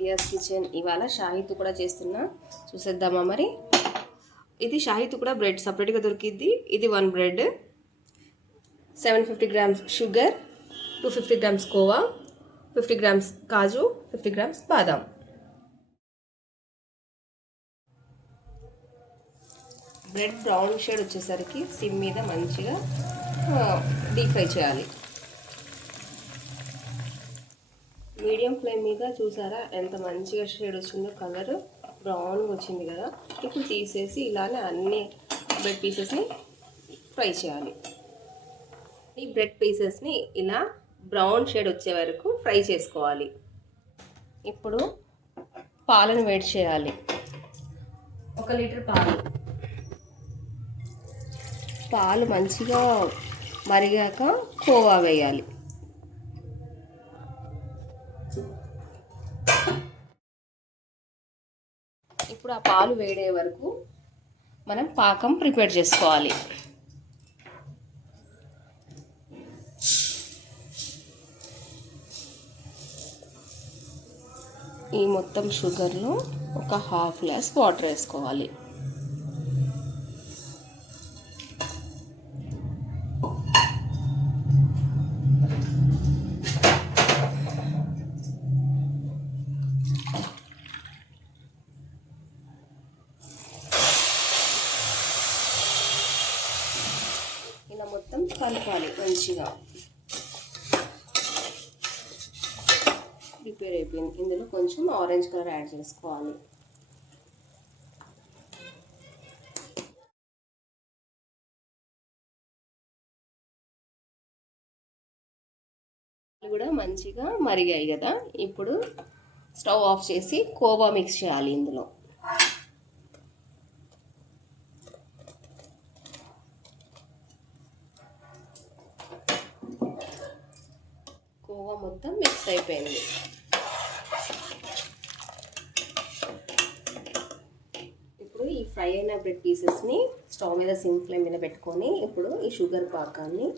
Nithya's kitchen. ఇవాళ షాహీ తుకుడా చేస్తున్నా, చూసేద్దామా మరి. ఇది షాహీ తుకుడా బ్రెడ్ సపరేట్గా దొరికిద్ది. ఇది 1 bread, 750 grams sugar, 250 grams khoa, 50 grams కాజు, 50 గ్రామ్స్ బాదాం. బ్రెడ్ బ్రౌన్ షేడ్ వచ్చేసరికి సిమ్ మీద మంచిగా డీప్ ఫ్రై చేయాలి. మీడియం ఫ్లేమ్ మీద చూసారా ఎంత మంచిగా షేడ్ వచ్చిందో, కలర్ బ్రౌన్గా వచ్చింది కదా. ఇప్పుడు తీసేసి ఇలానే అన్ని బ్రెడ్ పీసెస్ని ఫ్రై చేయాలి. ఈ బ్రెడ్ పీసెస్ని ఇలా బ్రౌన్ షేడ్ వచ్చే వరకు ఫ్రై చేసుకోవాలి. ఇప్పుడు పాలను వేడి చేయాలి. 1 లీటర్ పాలు మంచిగా మరిగాక కోవా వేయాలి. ఇప్పుడు ఆ పాలు వేడే వరకు మనం పాకం ప్రిపేర్ చేసుకోవాలి. ఈ మొత్తం షుగర్లో ఒక 1/2 గ్లాస్ వాటర్ వేసుకోవాలి. ఇలా మొత్తం కలపాలి మంచిగా. ప్రిపేర్ అయిపోయింది. ఇందులో కొంచెం ఆరెంజ్ కలర్ యాడ్ చేసుకోవాలి. కూడా మంచిగా మరిగాయి కదా. ఇప్పుడు స్టవ్ ఆఫ్ చేసి కోవా మిక్స్ చేయాలి. ఇందులో కోవా మొత్తం మిక్స్ అయిపోయింది. ఇప్పుడు ఈ ఫ్రై అయిన బ్రెడ్ పీసెస్ని స్టవ్ మీద సిమ్ ఫ్లేమ్ మీద పెట్టుకొని ఇప్పుడు ఈ షుగర్ పాకాన్ని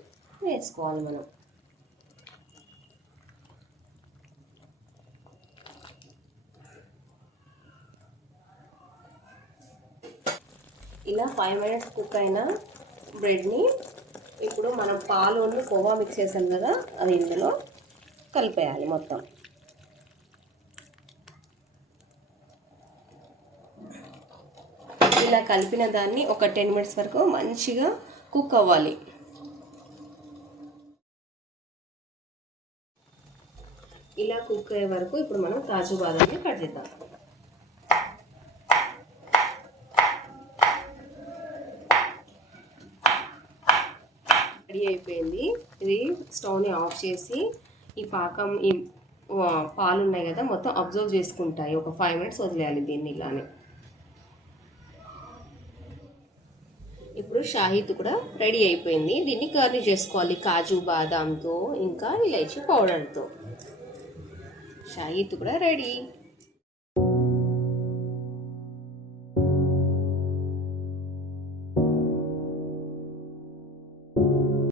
వేసుకోవాలి మనం. ఇలా 5 మినిట్స్ కుక్ అయిన బ్రెడ్ని ఇప్పుడు మనం పాలు కోవా మిక్స్ చేసాం కదా, అది ఇందులో కలిపేయాలి మొత్తం. ఇలా కలిపిన దాన్ని ఒక 10 మినిట్స్ వరకు మంచిగా కుక్ అవ్వాలి. ఇలా కుక్ అయ్యే వరకు ఇప్పుడు మనం కాజు బాదాన్ని కట్ చేద్దాం. రెడీ అయిపోయింది. ఇది స్టవ్ని ఆఫ్ చేసి ఈ పాకం, ఈ పాలు ఉన్నాయి కదా మొత్తం అబ్జర్వ్ చేసుకుంటాయి. ఒక 5 మినిట్స్ వదిలేయాలి దీన్ని ఇలానే. ఇప్పుడు షాహీ తుకుడా రెడీ అయిపోయింది. దీన్ని గార్నిష్ చేసుకోవాలి కాజు బాదాంతో ఇంకా ఇలైచీ పౌడర్తో. షాహీ తుకుడా రెడీ.